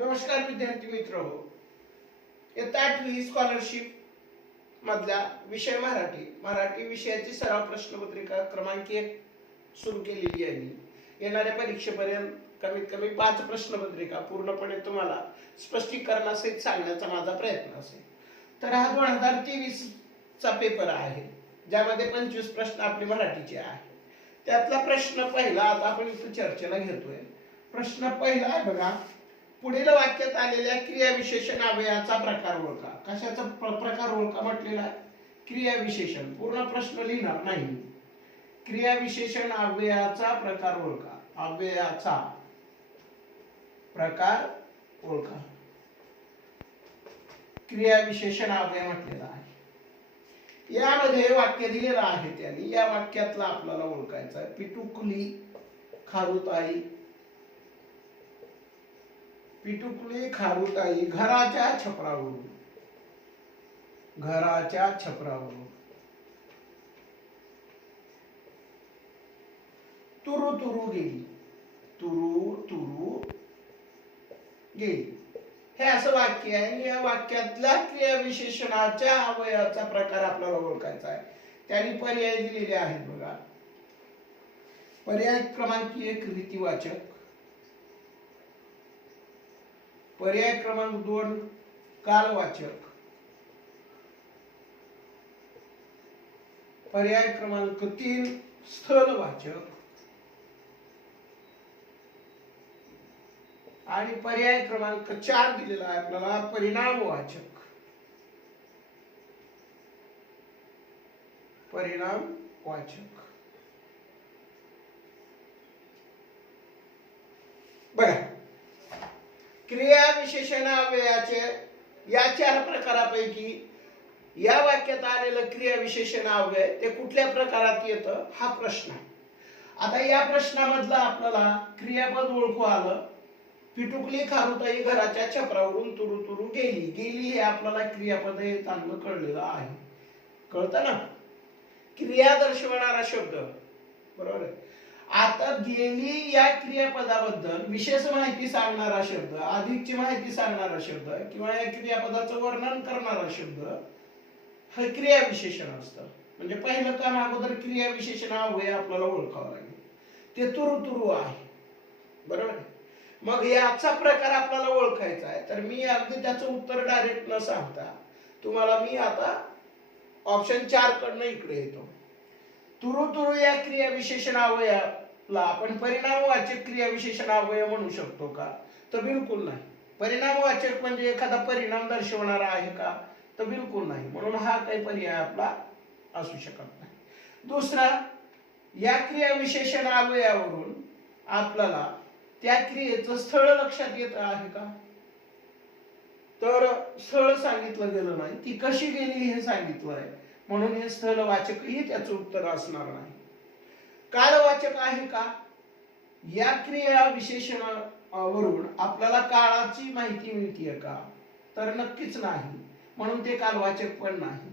नमस्कार विद्यार्थी मित्र हो, इयत्ता 8वी स्कॉलरशिप मधला विषय मराठी विषयाची सराव प्रश्नपत्रिका क्रमांक 1 सुरू केलेली आहे. येणाऱ्या परीक्षेपर्यंत कमीत कमी 5 प्रश्नपत्रिका पूर्णपणे तुम्हाला स्पष्टीकरणासहित सांगण्याचा माझा प्रयत्न असेल. तर हा 2023 चा पेपर आहे, ज्यामध्ये 25 प्रश्न आपले मराठीचे आहेत. त्यातला प्रश्न पहिला आता आपण इथे चर्चेला घेतोय. प्रश्न पहिला आहे बघा, पुढील वाक्यात आलेल्या क्रियाविशेषण अव्ययाचा प्रकार ओळखा. कशाचा प्रकार ओळखा म्हटलेला आहे? क्रियाविशेषण. पूर्ण प्रश्न लिहिणार नाही. क्रियाविशेषण अव्ययाचा प्रकार ओळखा. अव्ययाचा प्रकार ओळखा. क्रियाविशेषण अव्यय म्हटलेला आहे. यामध्ये वाक्य दिलेलं आहे त्यांनी. या वाक्यातला आपल्याला ओळखायचं आहे. पिटुकली खारुताई. पिटुकली खारुताई घराच्या छपरावरून. घराच्या छपरावरून. तुरु तुरु गेली. तुरु तुरु गेली. हे असं वाक्य आहे. या वाक्यातल्या क्रियाविशेषणाच्या अवयवाचा प्रकार आपल्याला ओळखायचा आहे. त्यांनी पर्याय दिलेले आहेत बघा. पर्याय क्रमांक 1 रीतिवाचक. पर्याय क्रमांक 2 कालवाचक. पर्याय क्रमांक 3 स्थलवाचक. आणि पर्याय क्रमांक 4 दिलेला आहे आपल्याला परिणामवाचक. परिणामवाचक. बघा, क्रियाविशेषण अव्ययाचे या 4 प्रकारापैकी या वाक्यात आलेलं क्रियाविशेषण अव्यय ते कुठल्या प्रकारात येतं हा प्रश्न आहे. आता या प्रश्नामधला आपल्याला क्रियापद ओळखू आलं. पिटुकली खारुताई घराच्या छपरावरून तुरु तुरु गेली. गेली हे आपल्याला क्रियापद हे चांगलं कळलेलं आहे. कळतं ना? क्रिया दर्शवणारा शब्द. बरोबर आहे. आता गेली या क्रियापदाबद्दल विशेष माहिती सांगणारा शब्द, अधिकची माहिती सांगणारा शब्द किंवा या क्रियापदाचं वर्णन करणारा शब्द हे क्रियाविशेषण असतं. म्हणजे पहिलं काम अगोदर क्रियाविशेषण अव्यय आपल्याला ओळखावं लागेल. ते तुरु तुरु आहे. बरोबर आहे. मग याचा प्रकार आपल्याला ओळखायचा आहे. तर मी अगदी त्याचं उत्तर डायरेक्ट न सांगता तुम्हाला मी आता ऑप्शन 4 कडनं इकडे येतो. तुरु तुरु या क्रियाविशेषण अव्ययाला आपण परिणामवाचक क्रियाविशेषण अव्यय म्हणू शकतो का? तर बिलकुल नाही. परिणामवाचक म्हणजे एखादा परिणाम दर्शवणारा आहे का? तर बिलकुल नाही. म्हणून हा काही पर्याय आपला असू शकत नाही. दुसरा, या क्रियाविशेषण अव्ययावरून आपल्याला त्या क्रियेचं स्थळ लक्षात येत आहे का? तर स्थळ सांगितलं गेलं नाही. ती कशी गेली हे सांगितलं आहे. म्हणून हे स्थलवाचकही त्याचं उत्तर असणार नाही. कालवाचक आहे का? या क्रिया विशेषणावरून आपल्याला काळाची माहिती मिळते का? तर नक्कीच नाही. म्हणून ते कालवाचक पण नाही.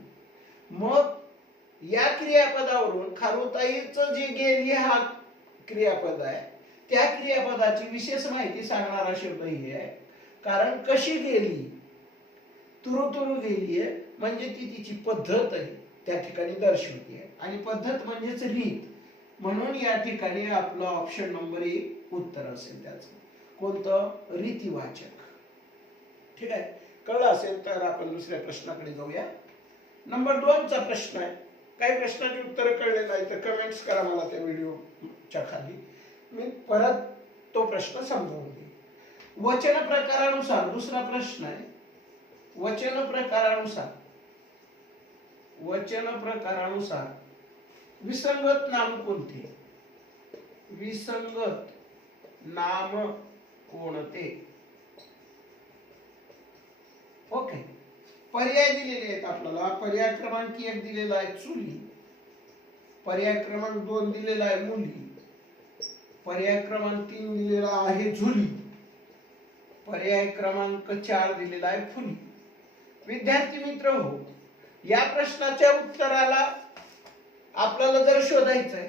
मग या क्रियापदावरून खारुताईचं जे गेली हा क्रियापद आहे, त्या क्रियापदाची विशेष माहिती सांगणारा शब्द ही आहे. कारण कशी गेली, तुरु तुरु गेली आहे म्हणजे ती तिची पद्धत आहे त्या ठिकाणी दर्शवते. आणि पद्धत म्हणजेच रीत. म्हणून या ठिकाणी आपलं ऑप्शन नंबर 1 उत्तर असेल त्याचं. कोणतं? रीतिवाचक. ठीक आहे. कळलं असेल तर आपण दुसऱ्या प्रश्नाकडे जाऊया. नंबर 2 चा प्रश्न आहे. काही प्रश्नाची उत्तर कळले नाही तर कमेंट्स करा मला त्या व्हिडिओच्या खाली. मी परत तो प्रश्न समजावून देईन. वचन प्रकारानुसार दुसरा प्रश्न आहे. वचन प्रकारानुसार विसंगत नाम कोणते? विसंगत नाम कोणते? ओके. पर्याय दिलेले आहेत आपल्याला. पर्याय क्रमांक 1 दिलेला आहे चुली. पर्याय क्रमांक 2 दिलेला आहे मुली. पर्याय क्रमांक 3 दिलेला आहे झुली. पर्याय क्रमांक 4 दिलेला आहे फुली. विद्यार्थी मित्र हो, या प्रश्नाच्या उत्तराला आपल्याला जर शोधायचं आहे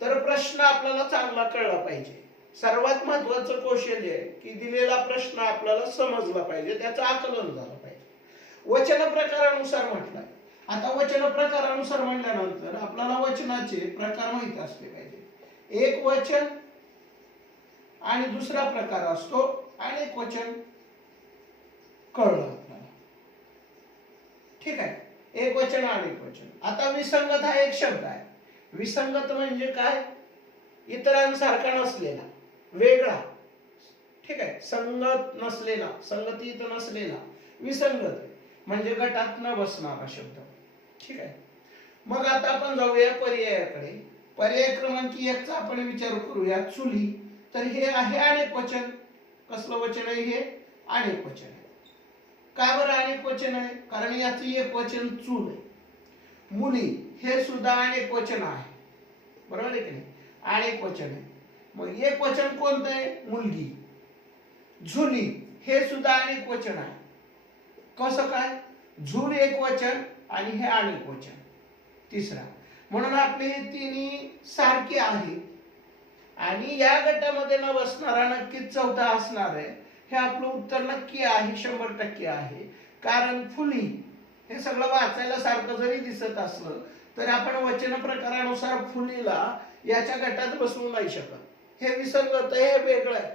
तर प्रश्न आपल्याला चांगला कळला पाहिजे. सर्वात महत्वाचं कौशल्य आहे की दिलेला प्रश्न आपल्याला समजला पाहिजे, त्याचं आकलन झालं पाहिजे. वचन प्रकारानुसार म्हटलंय. आता वचन प्रकारानुसार म्हटल्यानंतर आपल्याला वचनाचे प्रकार माहित असले पाहिजे. एक वचन आणि दुसरा प्रकार असतो अनेक वचन, कळलं आपल्याला? ठीक आहे. एक वचन अनेक वचन. आता विसंगत हा एक शब्द आहे. विसंगत म्हणजे काय? इतरांसारखा नसलेला, वेगळा. ठीक आहे. संगत नसलेला, संगतीत नसलेला विसंगत म्हणजे गटात न बसणारा शब्द. ठीक आहे. मग आता आपण जाऊया पर्यायाकडे. पर्याय क्रमांक 1 चा आपण विचार करूया. चुली. तर हे आहे अनेक वचन. कसलं वचन आहे हे? अनेक वचन आहे. का बरं अनेक वचन आहे? कारण याचं एक वचन चूल आहे. मुली हे सुद्धा अनेक वचन आहे, बरोबर आहे की नाही? अनेक वचन आहे. मग एक वचन कोणतं आहे? मुलगी. झुली हे सुद्धा अनेक वचन आहे. कसं काय? झुल एक वचन आणि हे अनेक वचन. तिसरा, म्हणून आपले हे तिन्ही सारखे आहे आणि या गटामध्ये न बसणारा नक्कीच चौथा असणार आहे. हे आपलं उत्तर नक्की आहे, 100% आहे. कारण फुली हे सगळं वाचायला सारखं जरी दिसत असलं तर आपण वचन प्रकारानुसार फुलीला याच्या गटात बसवू नाही शकत. हे विसंगत आहे, हे वेगळं आहे.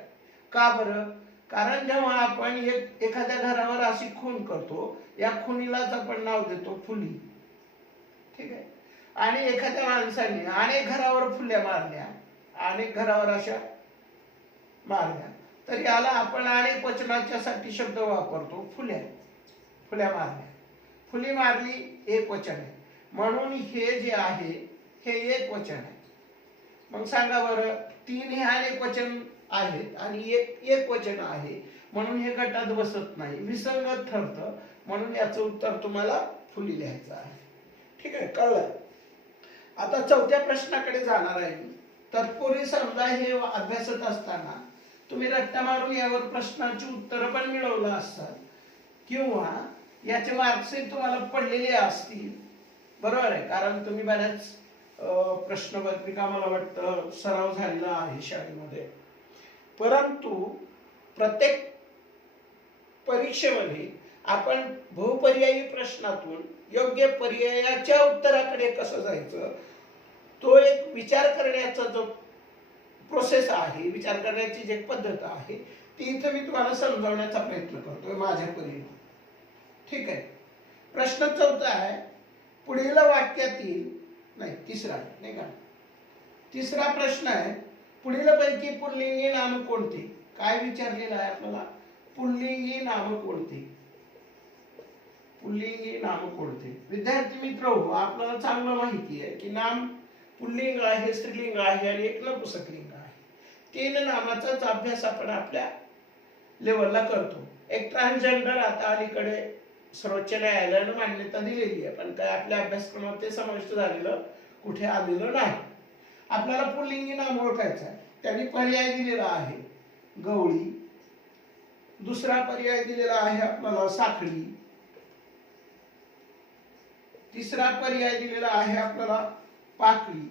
का बरं? कारण जेव्हा आपण एखाद्या घरावर अशी खून करतो, या खुनीलाच आपण नाव देतो फुली. ठीक आहे. आणि एखाद्या माणसाने अनेक घरावर फुल्या मारल्या, अनेक घरावर अशा मारल्या, तर याला आपण अनेक वचनाच्या साठी शब्द वापरतो फुल्या. फुल्या मारल्या, फुली मारली, एक वचन आहे. म्हणून हे जे आहे हे एक वचन आहे. मग सांगा बरं, 3 हे अनेक वचन आहेत आणि एक वचन आहे, म्हणून हे गटात बसत नाही, विसंगत ठरतं. म्हणून याचं उत्तर तुम्हाला फुली लिहायचं आहे. ठीक आहे, कळलं? आता चौथ्या प्रश्नाकडे जाणार आहे. तत्पूर्वी समजा हे अभ्यासत असताना तुम्ही रट्टा मारून यावर प्रश्नाची उत्तरं पण मिळवलं असतात किंवा याचे मार्क्सही तुम्हाला पडलेले असतील, बरोबर आहे? कारण तुम्ही बऱ्याच प्रश्नपत्रिका मला वाटतं सराव झालेला आहे शाळेमध्ये. परंतु प्रत्येक परीक्षेमध्ये आपण बहुपर्यायी प्रश्नातून योग्य पर्यायाच्या उत्तराकडे कसं जायचं, तो एक विचार करण्याचा जो प्रोसेस आहे, विचार करण्याची जी पद्धत आहे, ती इथं मी तुम्हाला समजावण्याचा प्रयत्न करतोय माझ्या परीने. ठीक आहे. प्रश्न चौथा आहे. पुढील वाक्यातील नाही, तिसरा नाही का? तिसरा प्रश्न आहे. पुढीलपैकी पुल्लिंगी नाम कोणती? काय विचारलेलं आहे आपल्याला? पुल्लिंगी नाम कोणती? पुल्लिंगी नाम कोणते? विद्यार्थी मित्र हो, आपल्याला चांगलं माहिती आहे की नाम पुल्लिंग आहे, स्त्रीलिंग आहे आणि एक नपुंसकलिंग आहे. 3 नामाचाच अभ्यास आपण आपल्या लेवलला करतो. एक ट्रान्सजेंडर आता अलीकडे सर्वोच्च न्यायालयाने मान्यता दिलेली आहे, पण काय आपल्या अभ्यासक्रमात ते समाविष्ट झालेलं कुठे आलेलं नाही. आपल्याला पुल्लिंगी नाम ओळखायचं आहे. त्यांनी पर्याय दिलेला आहे गवळी. दुसरा पर्याय दिलेला आहे आपल्याला साखळी. तिसरा पर्याय दिलेला आहे आपल्याला पाकळी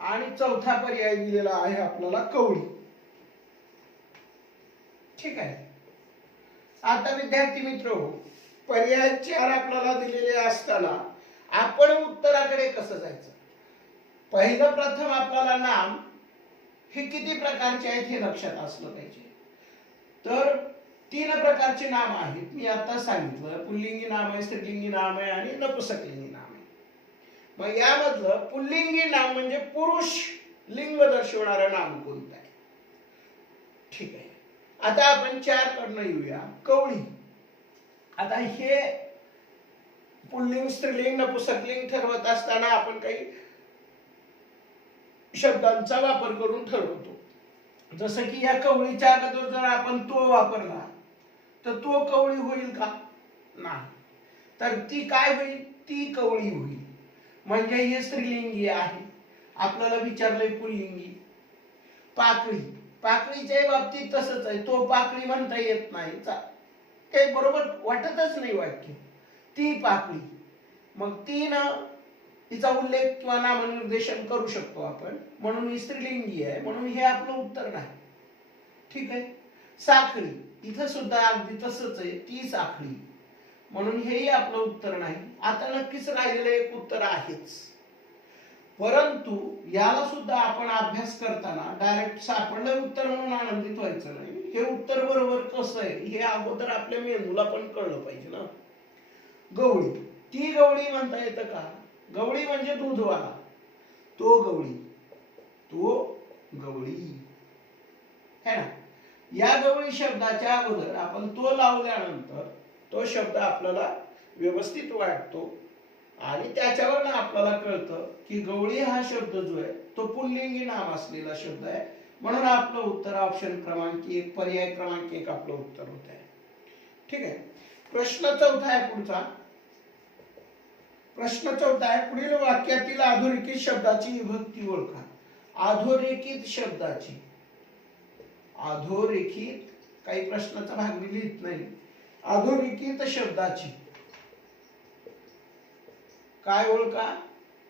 आणि चौथा पर्याय दिलेला आहे आपल्याला कवळी. ठीक आहे. आता विद्यार्थी मित्र हो, पर्याय 4 आपल्याला दिलेले असताना आपण उत्तराकडे कसं जायचं? पहिलं प्रथम आपल्याला नाम हे किती प्रकारचे आहेत हे लक्षात असलं पाहिजे. तर 3 प्रकारचे नाम आहेत. मी आता सांगितलं, पुल्लिंगी नाम आहे, स्त्रीलिंगी नाम आहे आणि नपुंसकलिंगी नाम आहे. मग यामधलं पुल्लिंगी नाम म्हणजे पुरुष लिंग दर्शवणारं नाम कोणतं आहे? ठीक आहे. आता आपण 4 कडनं येऊया. कवळी. आता हे पुल्लिंग, स्त्रीलिंग, नपुंसकलिंग ठरवत असताना आपण काही शब्दांचा वापर करून ठरवतो. जसं की या कवळीच्या अगोदर जर आपण तो वापरला तर तो कवळी होईल का? नाही. तर ती काय होईल? ती कवळी होईल. म्हणजे हे स्त्रीलिंगी आहे. आपल्याला विचारलंय पुल्लिंगी. पाकळी. पाकळीच्या बाबतीत तसंच आहे. तो पाकळी म्हणता येत नाही, ते बरोबर वाटतच नाही वाक्य. ती पाकळी. मग 3 हिचा उल्लेख किंवा नामनिर्देशन करू शकतो आपण, म्हणून ही स्त्रीलिंगी आहे, म्हणून हे आपलं उत्तर नाही. ठीक आहे. साखळी, इथं सुद्धा अगदी तसंच आहे, ती साखळी, म्हणून हेही आपलं उत्तर नाही. आता नक्कीच राहिलेलं एक उत्तर आहेच, परंतु याला सुद्धा आपण अभ्यास करताना डायरेक्ट सापडलं उत्तर म्हणून आनंदित व्हायचं नाही. हे उत्तर बरोबर कसं आहे हे अगोदर आपल्या मेंदूला पण कळलं पाहिजे ना. गवळी, ती गवळी म्हणता येतं का? गवळी म्हणजे दूधवाला, तो गवळी, तो गवळी है ना. या गवळी शब्दाच्या अगोदर आपण तो लावल्यानंतर तो शब्द आपल्याला व्यवस्थित वाटतो आणि त्याच्यावर आपल्याला कळतं की गवळी हा शब्द जो आहे तो पुल्लिंगी नाम असलेला शब्द आहे, म्हणून आपलं उत्तर ऑप्शन क्रमांक 1, पर्याय क्रमांक 1 आपलं उत्तर होत आहे. ठीक आहे. प्रश्न चौथा आहे पुढचा. प्रश्न चौथा आहे, पुढील वाक्यातील अधोरेखित शब्दाची विभक्ती ओळखा. अधोरेखित शब्दाची, अधोरेखित, काही प्रश्नाचा भाग मी लिहित नाही, अधोरेखित शब्दाची काय ओळखा?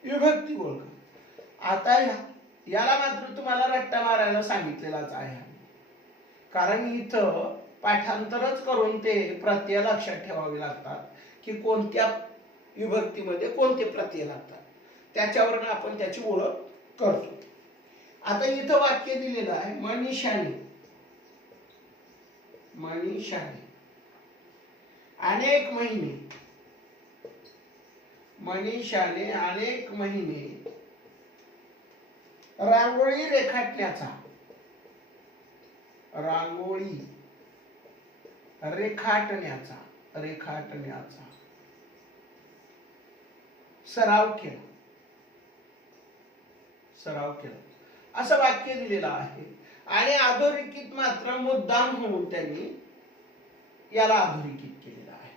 विभक्ती ओळखा. आता याला मात्र तुम्हाला रट्टा मारायला सांगितलेलाच आहे, कारण इथं पाठांतरच करून ते प्रत्यय लक्षात ठेवावे लागतात की कोणत्या विभक्तीमध्ये कोणते प्रत्यय लागतात, त्याच्यावरून आपण त्याची ओळख करतो. आता इथं वाक्य दिलेलं आहे, मनीषाने, मनीषाने अनेक महिने, मनीषाने अनेक महिने रांगोळी रेखाटण्याचा, रांगोळी रेखाटण्याचा, रेखाटण्याचा सराव केला, सराव केला असं वाक्य दिलेलं आहे. आणि अधोरेखित मात्र मुद्दाम होऊन त्यांनी याला अधोरेखित केलेला आहे.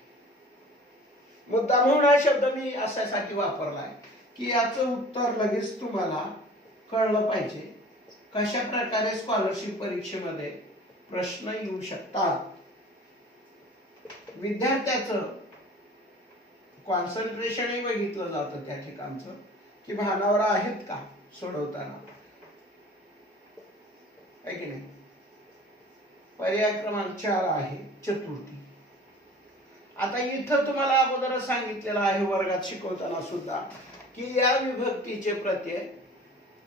मुद्दाम होऊन हा शब्द मी अशासाठी वापरलाय की याचं उत्तर लगेच तुम्हाला कळलं पाहिजे. कशा प्रकारे स्कॉलरशिप परीक्षेमध्ये प्रश्न येऊ शकतात, विद्यार्थ्याचं कॉन्सन्ट्रेशनही बघितलं जातं त्या ठिकाणचं की भानावर आहेत का सोडवताना, आहे की नाही. पर्याय क्रमांक 4 आहे चतुर्थी. आता इथं तुम्हाला अगोदर सांगितलेलं आहे वर्गात शिकवताना सुद्धा की या विभक्तीचे प्रत्यय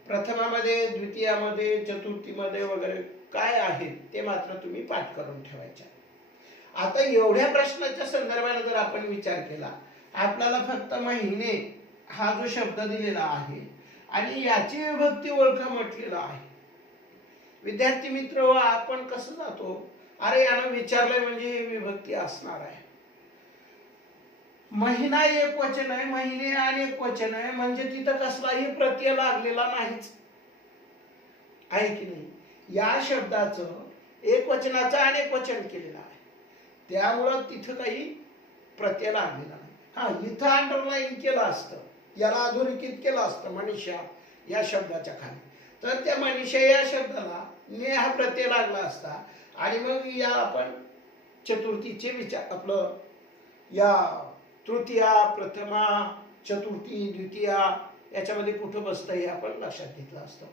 प्रथमामध्ये, द्वितीयामध्ये, चतुर्थीमध्ये वगैरे काय आहेत ते मात्र तुम्ही पाठ करून ठेवायचे. आता एवढ्या प्रश्नाच्या संदर्भाने जर आपण विचार केला, आपल्याला फक्त महिने हा जो शब्द दिलेला आहे आणि याची विभक्ती ओळखा म्हटलेला आहे. विद्यार्थी मित्र आपण कसं जातो, अरे यानं विचारलंय म्हणजे विभक्ती असणार आहे. महिना एक वचन आहे, महिने अनेक वचन आहे, म्हणजे तिथं कसलाही प्रत्यय लागलेला नाहीच, आहे की नाही. या शब्दाचं एक वचनाचं अनेक वचन केलेलं आहे, त्यामुळं तिथं काही प्रत्यय लागलेला नाही. हा, इथं अंडरलाईन केलं असतं, याला अधोरेखित केलं असतं मनीषा या शब्दाच्या खाली, तर त्या मनीषा या शब्दाला ने हा प्रत्यय लागला असता आणि मग या आपण चतुर्थीचे विचार आपलं या तृतीया, प्रथमा, चतुर्थी, द्वितीया याच्यामध्ये कुठं बसतं हे आपण लक्षात घेतलं असतं.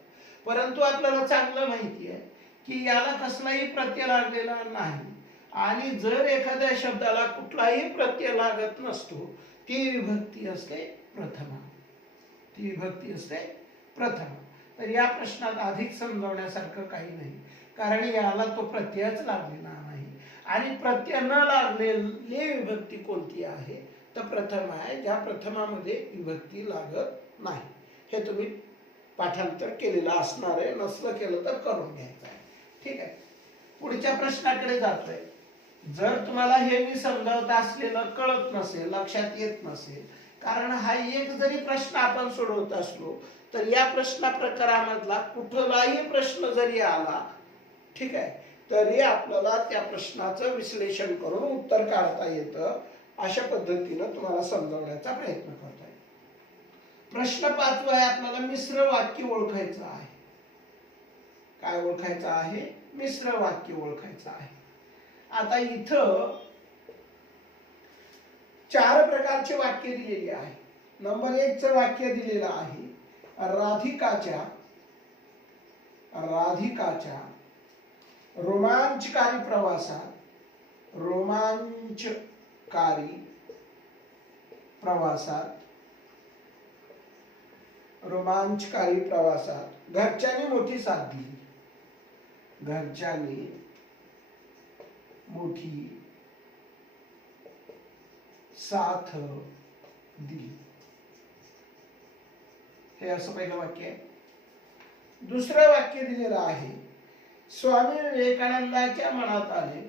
परंतु आपल्याला चांगलं माहिती आहे की याला कसलाही प्रत्यय लागलेला नाही आणि जर एखाद्या शब्दाला कुठलाही प्रत्यय लागत नसतो ती विभक्ती असते प्रथमा, ती विभक्ती असते प्रथमा. तर या प्रश्नात अधिक समजवण्यासारखं काही नाही, कारण याला तो प्रत्ययच लागलेला नाही आणि प्रत्यय न लागलेली विभक्ती कोणती आहे तर प्रथम आहे, ज्या प्रथमामध्ये विभक्ती लागत नाही. हे तुम्ही पाठांतर केलेलं असणार आहे, नसलं केलं तर करून घ्यायचं आहे. ठीक आहे. पुढच्या प्रश्नाकडे जातोय. जर तुम्हाला हे मी समजावत असलेलं कळत नसेल, लक्षात येत नसेल, कारण हा एक जरी प्रश्न आपण सोडवत असलो तर या प्रश्न प्रकारामधला कुठलाही प्रश्न जरी आला, ठीक आहे, तरी आपल्याला त्या प्रश्नाचं विश्लेषण करून उत्तर काढता येतं. अशा पद्धतीनं तुम्हाला समजावण्याचा प्रयत्न करतोय. प्रश्न 5 आहे, आपल्याला मिश्र वाक्य ओळखायचं आहे. काय ओळखायचं आहे? मिश्र वाक्य ओळखायचं आहे. आता इथं 4 प्रकारचे वाक्य दिलेली आहे. नंबर 1 चं वाक्य दिलेलं आहे, राधिकाच्या रोमांचकारी प्रवासात घरच्यांनी मोठी साथ दिली. हे असं पहिलं वाक्य आहे. दुसरं वाक्य दिलेलं आहे, स्वामी विवेकानंदाच्या मनात आले.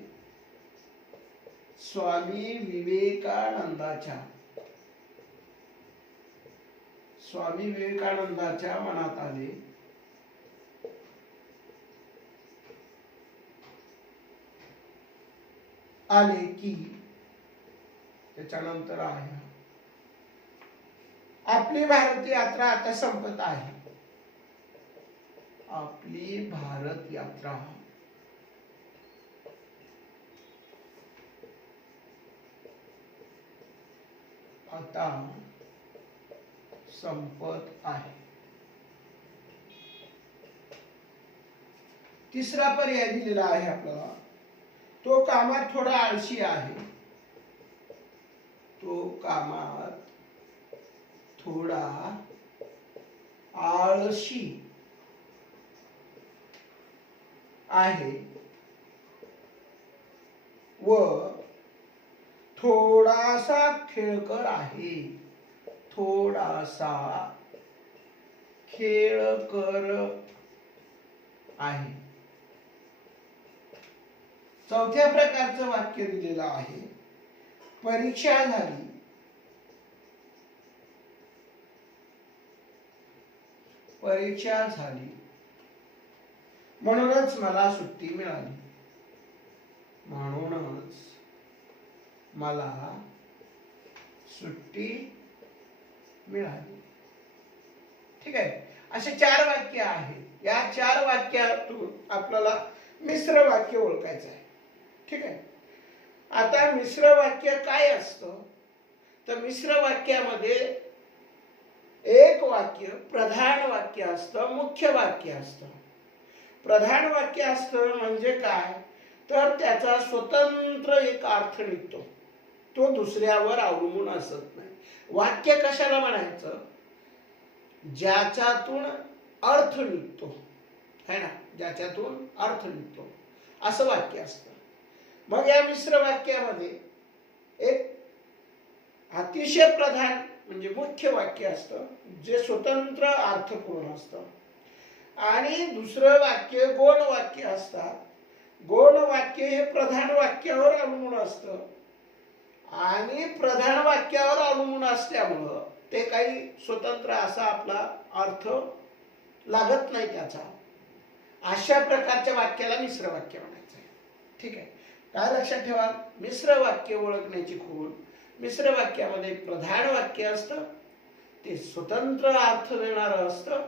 स्वामी विवेकानंदाच्या मनात आले की, त्याच्यानंतर आहे, आपली भारत यात्रा आता संपत आहे. आपली भारत यात्रा आता संपत आहे. तिसरा पर्याय दिलेला आहे आपल्याला, तो कामात थोडा आळशी आहे. आहे व थोडासा खेळकर आहे. चौथ्या प्रकारचं वाक्य दिलेलं आहे, परीक्षा झाली म्हणूनच मला सुट्टी मिळाली. ठीक आहे. असे 4 वाक्य आहेत. या 4 वाक्यातून आपल्याला मिश्र वाक्य ओळखायचं आहे. ठीक आहे. आता मिश्र वाक्य काय असतं, तर मिश्र वाक्यामध्ये एक वाक्य प्रधान वाक्य असतं, मुख्य वाक्य असतं. प्रधान वाक्य असतं म्हणजे काय, तर त्याचा स्वतंत्र एक अर्थ निघतो, तो दुसऱ्यावर अवलंबून असत नाही. वाक्य कशाला म्हणायचं, ज्याच्यातून अर्थ निघतो, है ना, ज्याच्यातून अर्थ निघतो असं वाक्य असतं. मग या मिश्र वाक्यामध्ये एक अतिशय प्रधान म्हणजे मुख्य वाक्य असतं, जे स्वतंत्र अर्थपूर्ण असतं, आणि दुसरं वाक्य गौण वाक्य असतात. गौण वाक्य हे प्रधान वाक्यावर अवलंबून असतं, आणि प्रधान वाक्यावर अवलंबून असल्यामुळं ते काही स्वतंत्र असा आपला अर्थ लागत नाही त्याचा. अशा प्रकारच्या वाक्याला मिश्र वाक्य म्हणायचं आहे. ठीक आहे. काय लक्षात ठेवा, मिश्र वाक्य ओळखण्याची खूण, मिश्र वाक्यामध्ये प्रधान वाक्य असतं, ते स्वतंत्र अर्थ देणारं असतं,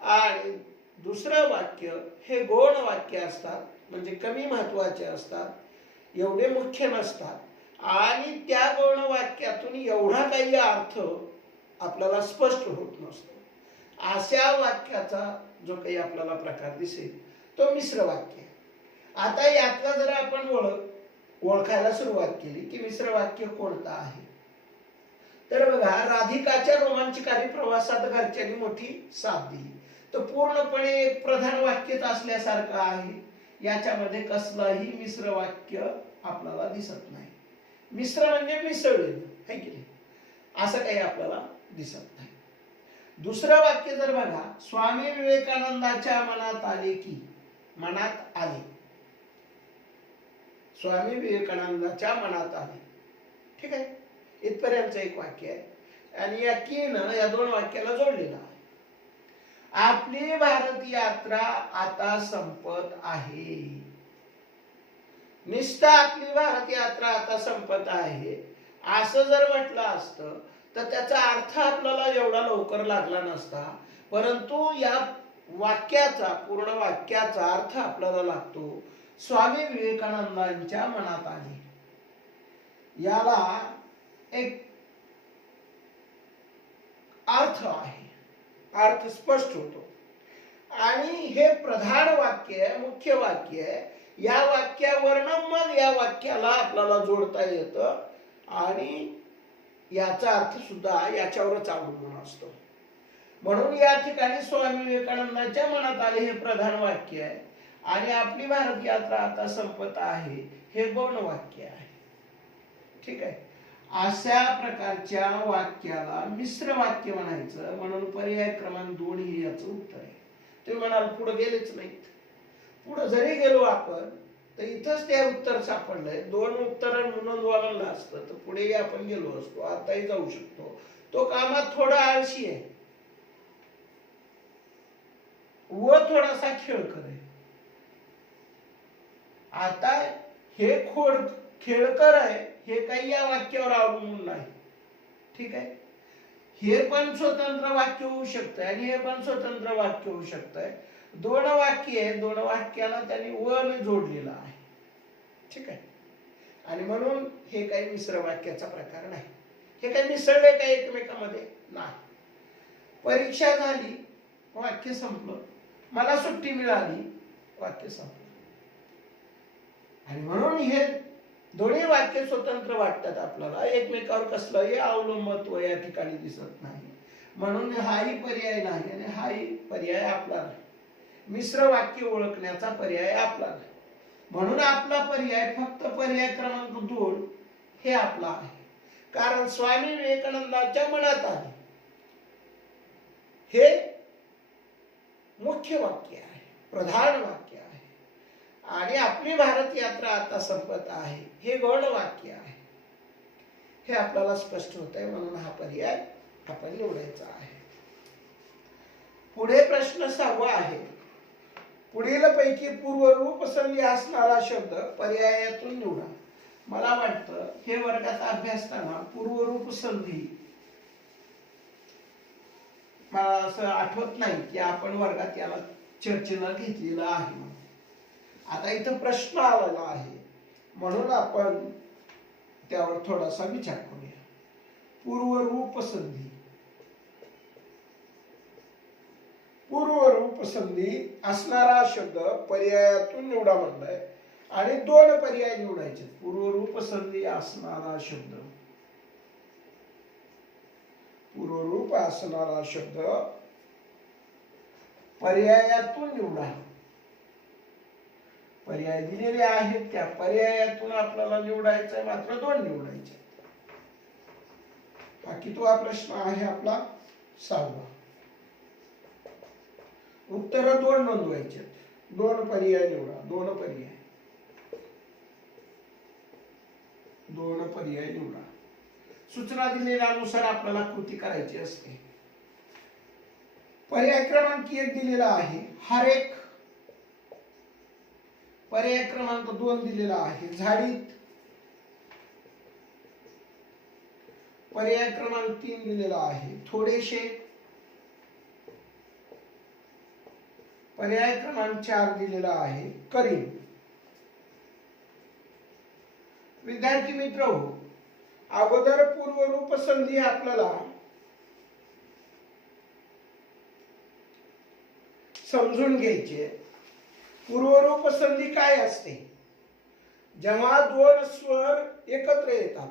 आणि दुसरं वाक्य हे गौण वाक्य असतात, म्हणजे कमी महत्वाचे असतात, एवढे मुख्य नसतात, आणि त्या गौण वाक्यातून एवढा काही अर्थ आपल्याला स्पष्ट होत नसतो. अशा वाक्याचा जो काही आपल्याला प्रकार दिसेल तो मिश्र वाक्य. आता यातला जर आपण ओळखायला सुरुवात केली की मिश्र वाक्य कोणतं आहे, तर बघा, राधिकाच्या रोमांचकारी प्रवासात घरच्यांनी मोठी साथ दिली, तर पूर्णपणे एक प्रधान वाक्यच असल्यासारखं आहे. याच्यामध्ये कसलाही मिश्र वाक्य आपल्याला दिसत नाही. मिश्र म्हणजे मिसळलेलं आहे की नाही, असं काही आपल्याला दिसत नाही. दुसरं वाक्य जर बघा, स्वामी विवेकानंदाच्या मनात आले की, स्वामी विवेकानंदाच्या मनात आले. ठीक आहे. इथपर्यंत एक वाक्य आहे, आणि या कीनं या 2 वाक्याला जोडलेलं आहे. आपली भारत यात्रा आता संपत आहे. निस्ता आपली भारत यात्रा आता संपत आहे असं जर म्हटलं असतं तर त्याचा अर्थ आपल्याला एवढा लवकर लागला नसता, परंतु या वाक्याचा, पूर्ण वाक्याचा अर्थ आपल्याला लागतो, स्वामी विवेकानंदांच्या मनात आले. याला एक अर्थ आहे, अर्थ स्पष्ट होतो. आणि हे प्रधान वाक्य आहे, मुख्य वाक्य आहे. या वाक्यावरनं मग या वाक्याला आपल्याला जोडता येतं आणि याचा अर्थ सुद्धा याच्यावरच अवलंबून असतो. म्हणून या ठिकाणी स्वामी विवेकानंदांच्या मनात आले हे प्रधान वाक्य आहे आणि आपली भारत यात्रा आता संपत आहे हे गौण वाक्य आहे. ठीक आहे. अशा प्रकारच्या वाक्याला मिश्र वाक्य म्हणायचं, म्हणून पर्याय क्रमांक 2 हे याचं उत्तर आहे. तुम्ही म्हणाल पुढे गेलेच नाहीत. पुढे जरी गेलो आपण तर इथंच ते उत्तर सापडलंय. 2 उत्तर नोंदवा म्हणलं असतं तर पुढेही आपण गेलो असतो, आताही जाऊ शकतो. तो कामात थोडा आळशी आहे व थोडासा खेळकर आहे. आता हे खेळकर आहे हे काही या वाक्यावर अवलंबून नाही. ठीक आहे. हे पण स्वतंत्र वाक्य होऊ शकतंय आणि हे पण स्वतंत्र वाक्य होऊ शकतंय. 2 वाक्य आहे, 2 वाक्याला त्यांनी व ने जोडलेलं आहे. ठीक आहे. आणि म्हणून हे काही मिश्र वाक्याचा प्रकार नाही. हे काही मिसळले काही एकमेकांमध्ये नाही. परीक्षा झाली, वाक्य संपलं. मला सुट्टी मिळाली, वाक्य संपलं. आणि म्हणून हे दोन्ही वाक्य स्वतंत्र वाटतात आपल्याला, एकमेकावर कसलंही अवलंबत्व या ठिकाणी दिसत नाही. म्हणून हाही पर्याय नाही आणि हाही पर्याय आपला नाही. मिश्र वाक्य ओळखण्याचा पर्याय आपला नाही. म्हणून आपला पर्याय फक्त पर्याय क्रमांक 2 हे आपला आहे. कारण स्वामी विवेकानंदांच्या मनात आले हे मुख्य वाक्य आहे, प्रधान वाक्य आहे. आणि आपली भारत यात्रा आता संपत आहे हे गौण वाक्य आहे. हे आपल्याला स्पष्ट होत आहे, म्हणून हा पर्याय आपण निवडायचा आहे. पुढे प्रश्न 6 आहे. पुढील पैकी पूर्वरूप संधी असणारा शब्द पर्यायातून निवडा. मला वाटतं हे वर्गात अभ्यासताना पूर्वरूप संधी मला असं आठवत नाही की आपण वर्गात याला चर्चेला घेतलेला आहे. आता इथं प्रश्न आलेला आहे म्हणून आपण त्यावर थोडासा विचार करूया. पूर्वरूप संधी, पूर्वरूप संधी असणारा शब्द पर्यायातून निवडा म्हणलाय आणि 2 पर्याय निवडायचे. पूर्वरूप संधी असणारा शब्द, पूर्वरूप असणारा शब्द पर्यायातून निवडा. पर्याय दिलेले आहेत, त्या पर्यायातून आपल्याला निवडायचं आहे, मात्र 2 निवडायचे. हा कितवा प्रश्न आहे आपला? 6वा. उत्तर 2 नोंदवायचे. 2 पर्याय निवडा. 2 पर्याय, 2 पर्याय निवडा. सूचना दिलेल्यानुसार आपल्याला कृती करायची असते. पर्याय क्रमांक 1 दिलेला आहे हर एक. पर्याय क्रमांक 2 दिलेला आहे झाडीत. पर्याय क्रमांक 3 दिलेला आहे थोडेसे. पर्याय क्रमांक 4 दिलेला आहे करीन. विद्यार्थी मित्र हो, अगोदर पूर्वरूप संधी आपल्याला समजून घ्यायचे. पूर्वरूप संधी काय असते? जेव्हा 2 स्वर एकत्र येतात.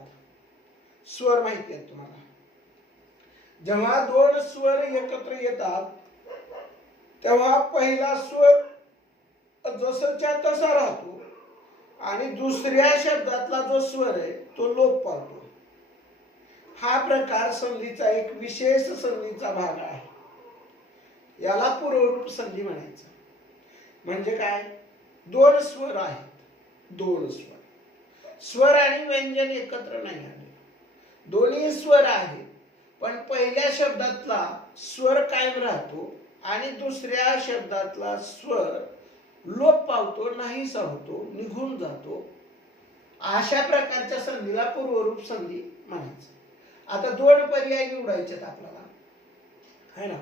स्वर माहिती आहे तुम्हाला. जेव्हा 2 स्वर एकत्र येतात तेव्हा पहिला स्वर जसाच्या तसा राहतो आणि दुसऱ्या शब्दातला जो स्वर आहे तो लोप पावतो. हा प्रकार संधीचा एक विशेष संधीचा भाग आहे. याला पूर्वरूप संधी म्हणायचं. म्हणजे काय? 2 स्वर आहेत. 2 स्वर, स्वर आणि व्यंजन एकत्र नाही आले. दोन्ही स्वर आहेत पण पहिल्या शब्दातला स्वर कायम राहतो आणि दुसऱ्या शब्दातला स्वर लोप पावतो, नाहीसा होतो, निघून जातो. अशा प्रकारच्या संधीला पूर्वरूप संधी म्हणायचं. आता 2 पर्याय निवडायचे आपल्याला, है ना?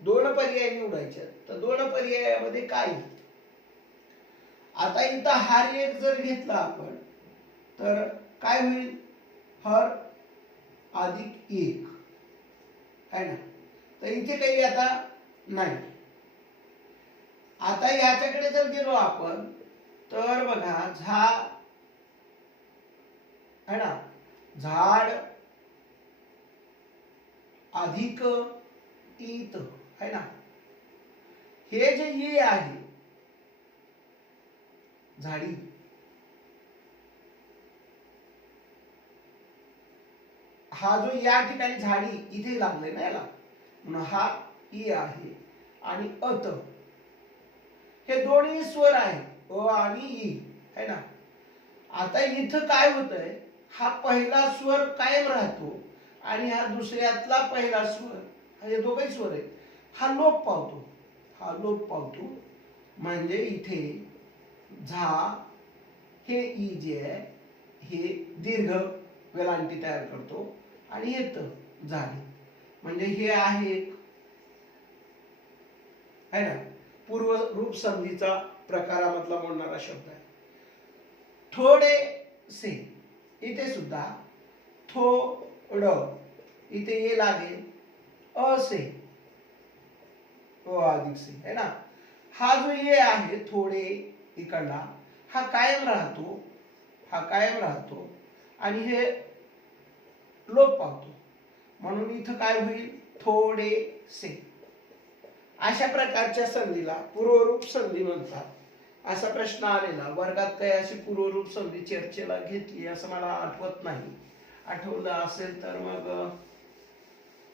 2 पर्याय निवडायचे. तर 2 पर्यायामध्ये काय? आता इथं हर एक जर घेतला आपण तर काय होईल? हर अधिक एक. आहे ना. तर इथे काही आता नाही. आता याच्याकडे जर गेलो आपण तर बघा है ना, झाड अधिक ईत है ना, हे जे ये आहे झाडी, हा जो या ठिकाणी झाडी इथे लागले ना याला, म्हणून हा ई आहे आणि अत हे दोन्ही स्वर आहे, अ आणि ई है ना. आता इथं काय होतंय, हा पहिला स्वर कायम राहतो आणि हा दुसऱ्यातला पहिला स्वर, हे दोघे स्वर आहेत, हा लोप पावतो, हा लोप पावतो. म्हणजे इथे झा हे ई जे आहे हे दीर्घ वेलांटी तयार करतो आणि येत झाली. म्हणजे हे आहे एक है ना पूर्व रूप संधीचा प्रकारामधला बोलणारा शब्द आहे. थोडे से इथे सुद्धा थोड इथे ये लागेल असे अधिक से है ना. हा जो ये आहे थोडे इकडला हा कायम राहतो, हा कायम राहतो आणि हे लोप पावतो. म्हणून इथं काय होईल, थोडे से. अशा प्रकारच्या संधीला पूर्वरूप संधी म्हणतात. असा प्रश्न आलेला वर्गात, काही अशी पूर्वरूप संधी चर्चेला घेतली असं मला आठवत नाही. आठवलं असेल तर मग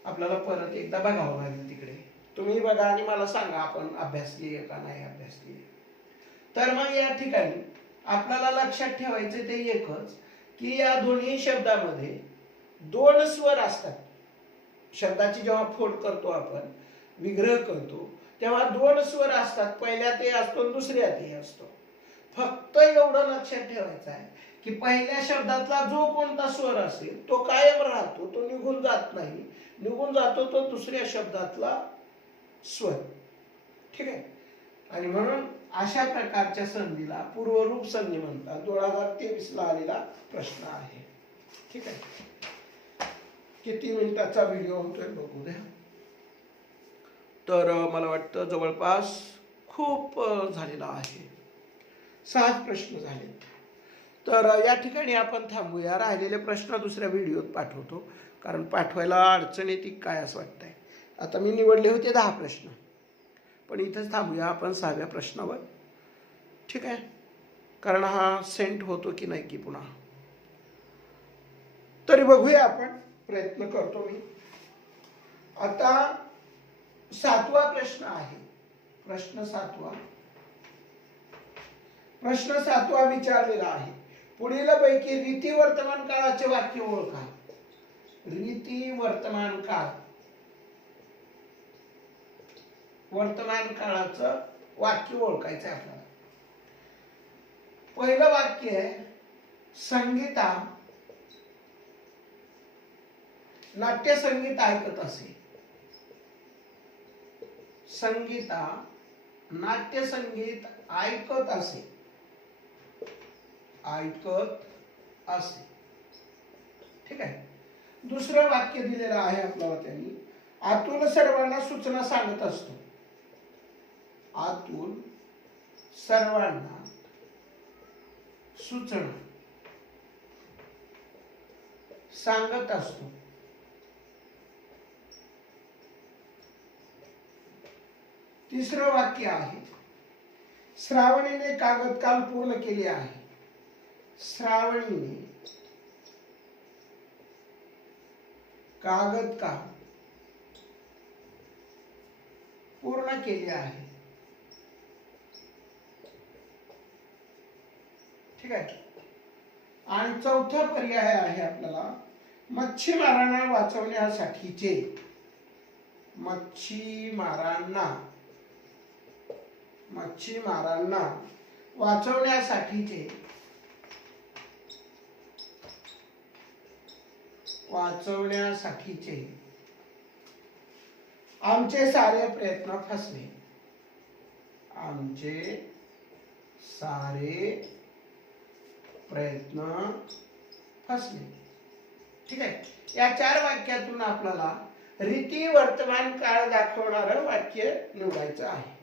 आपल्याला परत एकदा बघावं लागेल तिकडे. तुम्ही बघा आणि मला सांगा आपण अभ्यासली आहे का नाही अभ्यासली. तर मग या ठिकाणी आपल्याला लक्षात ठेवायचं ते एकच की या दोन्ही शब्दामध्ये दोन स्वर असतात. शब्दाची जेव्हा फोड करतो आपण, विग्रह करतो, तेव्हा दोन स्वर असतात. पहिल्या ते असतो, दुसऱ्या ते असतो. फक्त एवढं लक्षात ठेवायचं आहे की पहिल्या शब्दातला जो कोणता स्वर असेल तो कायम राहतो, तो निघून जात नाही. निघून जातो तो दुसऱ्या शब्दातला स्वर. ठीक आहे. आणि म्हणून अशा प्रकारच्या संधीला पूर्वरूप संधी म्हणतात. 2023 ला आलेला प्रश्न आहे. ठीक आहे. किती मिनिटाचा व्हिडिओ होतोय बघू द्या. तर मला वाटतं जवळपास खूप झालेला आहे. 6 प्रश्न झाले. तर या ठिकाणी आपण थांबूया. राहिलेले प्रश्न दुसऱ्या व्हिडिओत पाठवतो, कारण पाठवायला अडचण येते काय असं वाटतंय. आता मी निवडले होते 10 प्रश्न, पण इथंच थांबूया आपण 6व्या प्रश्नावर. ठीक आहे. कारण हा सेंट होतो की नाही की पुन्हा, तरी बघूया आपण, प्रयत्न करतो मी. आता 7वा प्रश्न आहे. प्रश्न 7वा विचारलेला आहे. पुढील पैकी रीती वर्तमान काळाचे वाक्य ओळखा. रीती वर्तमान काळ, वर्तमान काळाचं वाक्य ओळखायचं आहे आपल्याला. पहिलं वाक्य आहे, संगीता नाट्यसंगीत ऐकत असे. संगीता नाट्यसंगीत ऐकत असे. ऐकत असे. ठीक आहे. दुसरं वाक्य दिलेलं आहे आपल्याला त्यांनी, अतुल सर्वांना सूचना सांगत असतो. अतुल सर्वांना सूचना सांगत असतो. तिसरं वाक्य आहे, श्रावणीने कागद काम पूर्ण केले आहे. श्रावणीने कागद काम पूर्ण केले आहे. ठीक आहे. आणि चौथा पर्याय आहे आपल्याला, मच्छीमारांना वाचवण्यासाठीचे. मच्छीमारांना वाचवण्यासाठीचे आमचे सारे प्रयत्न फसले. आमचे सारे प्रयत्न फसले. ठीक आहे. या 4 वाक्यातून आपल्याला रीती वर्तमान काळ दाखवणारं वाक्य निवडायचं आहे.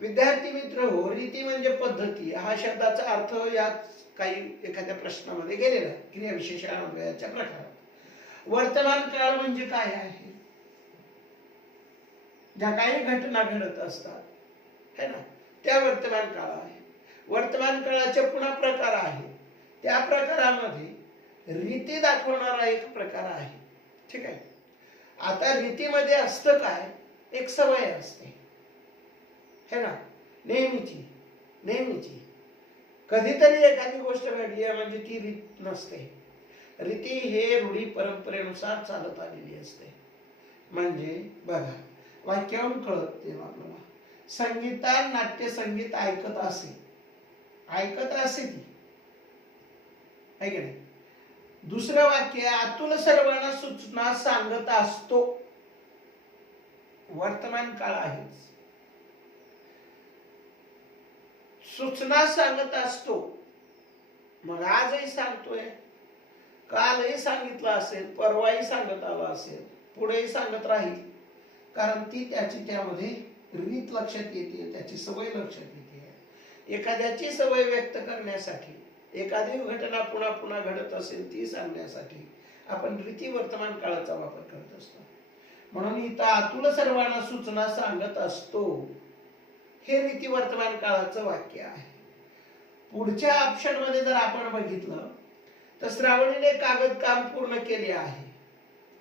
विद्यार्थी मित्र हो, रीती म्हणजे पद्धती. हा शब्दाचा अर्थ यात काही एखाद्या प्रश्नामध्ये गेलेला आहे, क्रियाविशेषणाच्या प्रकारात. वर्तमान काळ म्हणजे काय आहे? ज्या काही घटना घडत असतात है ना, त्या वर्तमान काळ आहे. वर्तमान काळाचे पुन्हा प्रकार आहे. त्या प्रकारामध्ये रीती दाखवणारा एक प्रकार आहे. ठीक आहे. आता रीतीमध्ये असतं काय, एक सवय असते है ना, नेहमीची. कधीतरी एखादी गोष्ट घडली आहे म्हणजे ती रीत नसते. रीती हे रूढी परंपरेनुसार चालत आलेली असते. म्हणजे बघा, वाक्यावरून कळत ते आपल्याला. संगीता नाट्य संगीत ऐकत असे ती, आहे की नाही. दुसरं वाक्य, अतुल सर्वांना सूचना सांगत असतो. वर्तमान काळ आहे. सूचना सांगत असतो, मग आजही सांगतोय, कालही सांगितलं असेल, परवाही सांगत आला असेल, पुढेही सांगत राहील. कारण ती त्याची त्यामध्ये रीत लक्षात येते, त्याची सवय लक्षात येते. एखाद्याची सवय व्यक्त करण्यासाठी, एखादी घटना पुन्हा पुन्हा घडत असेल ती सांगण्यासाठी आपण रीती वर्तमान काळाचा वापर करत असतो. म्हणून इथं अतुल सर्वांना सूचना सांगत असतो हे रीती वर्तमान काळाचं वाक्य आहे. पुढच्या ऑप्शन मध्ये जर आपण बघितलं तर श्रावणीने कागद काम पूर्ण केले आहे.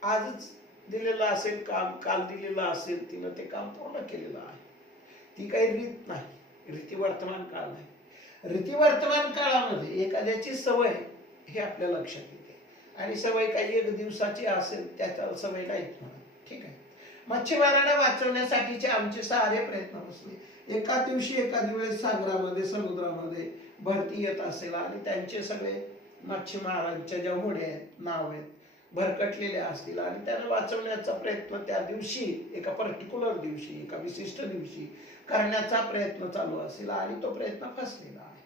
आजच दिलेलं असेल काम, काल दिलेलं असेल तिनं ते काम पूर्ण केलेलं आहे. ती काही रीत नाही, रीती वर्तमान काळ नाही. रीती वर्तमान काळामध्ये एखाद्याची सवय हे आपल्या लक्षात येते, आणि सवय काही एक दिवसाची असेल त्याच्या सवय नाहीत म्हणा. ठीक आहे. मच्छीमारांना वाचवण्यासाठीचे आमचे सारे प्रयत्न बसले. एका दिवशी एखाद्या वेळेस सागरामध्ये समुद्रामध्ये भरती येत असेल आणि त्यांचे सगळे मच्छीमारांच्या ज्या होड्या आहेत, नाव आहेत, भरकटलेल्या असतील आणि त्यांना वाचवण्याचा प्रयत्न त्या दिवशी, एका पर्टिक्युलर दिवशी, एका विशिष्ट दिवशी करण्याचा प्रयत्न चालू असेल आणि तो प्रयत्न फसलेला आहे.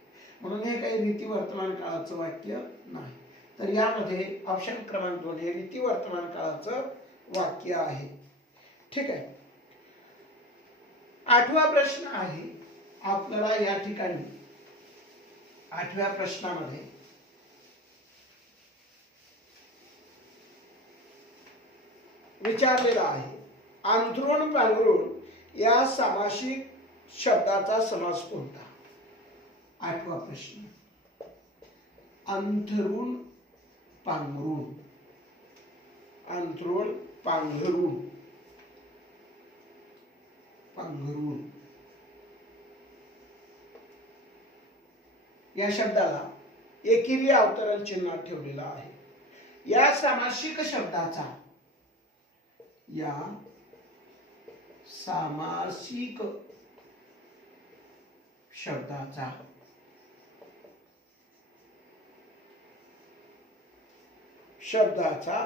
म्हणून हे काही रीती वर्तमान काळाचं वाक्य नाही. तर यामध्ये ऑप्शन क्रमांक 2 हे रीती वर्तमान काळाचं वाक्य आहे. ठीक आहे. 8वा प्रश्न आहे आपल्याला या ठिकाणी. 8व्या प्रश्नामध्ये विचारलेला आहे, अंथरूण पांघरूण या सामासिक शब्दाचा समास कोणता? 8वा प्रश्न. अंथरूण पांघरूण, अंथरूण पांघरूण, पांघरूण या शब्दाला एकेरी अवतरण चिन्ह ठेवलेलं आहे. या सामासिक शब्दाचा, या सामासिक शब्दाचा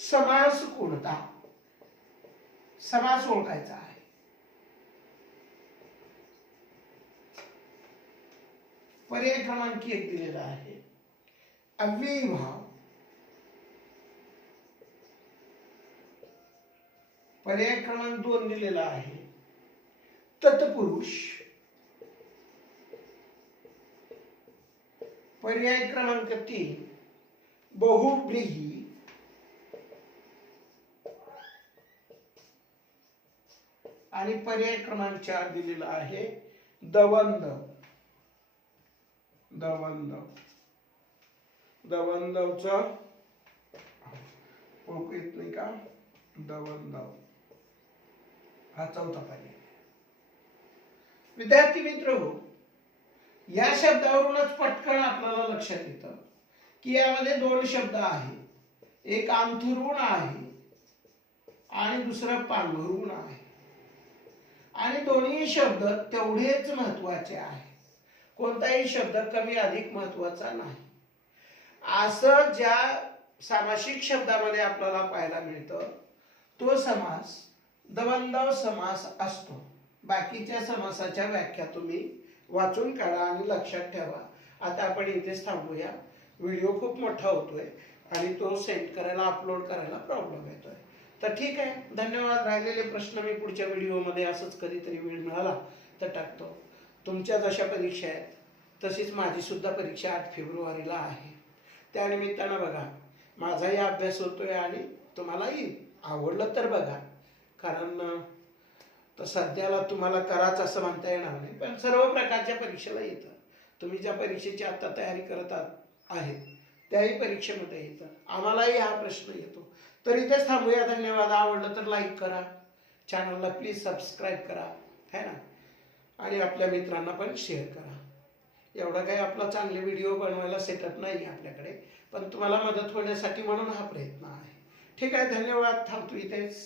समास कोणता? समास ओळखायचा आहे. पर्याय क्रमांक 1 दिलेला आहे अव्ययीभाव. पर्याय क्रमांक 2 दिलेला आहे तत्पुरुष. पर्याय क्रमांक 3 बहुव्रीही. आणि पर्याय क्रमांक 4 दिलेला आहे दवंद. दवंदवचा ओळखू येत नाही का? दवंदव हा 4था पर्याय. विद्यार्थी मित्र हो, या शब्दावरूनच पटकन आपल्याला लक्षात येतं की यामध्ये 2 शब्द आहेत. एक अंथरूण आहे आणि दुसरा पांघरूण आहे. आणि दोन्ही शब्द तेवढेच महत्वाचे आहेत. कोणताही शब्द कमी अधिक महत्वाचा नाही. असं ज्या सामासिक शब्दामध्ये आपल्याला पाहायला मिळतं तो समास दवंदव समास असतो. बाकीच्या समासाच्या व्याख्या तुम्ही वाचून काढा आणि लक्षात ठेवा. आता आपण इथेच थांबूया. व्हिडिओ खूप मोठा होतोय आणि तो सेंड करायला, अपलोड करायला प्रॉब्लेम येतोय. तर ठीक आहे, धन्यवाद. राहिलेले प्रश्न मी पुढच्या व्हिडिओमध्ये असंच कधीतरी वेळ मिळाला तर टाकतो. तुमच्या जशा परीक्षा आहेत तशीच माझी सुद्धा परीक्षा 8 फेब्रुवारीला आहे. त्यानिमित्तानं बघा, माझाही अभ्यास होतोय आणि तुम्हालाही आवडलं तर बघा. कारण तर सध्याला तुम्हाला कराच असं म्हणता येणार नाही, पण सर्व प्रकारच्या परीक्षेला येतं. तुम्ही ज्या परीक्षेची आता तयारी करत आहेत त्याही परीक्षेमध्ये येतं. आम्हालाही हा प्रश्न येतो. तर इथेच थांबूया. धन्यवाद. आवडलं तर लाईक करा, चॅनलला प्लीज सबस्क्राईब करा, है ना, आणि आपल्या मित्रांना पण शेअर करा. एवढा काही आपला चांगले व्हिडिओ बनवायला सेटअप नाही आपल्याकडे, पण तुम्हाला मदत होण्यासाठी म्हणून हा प्रयत्न आहे. ठीक आहे, धन्यवाद. थांबतो इथेच.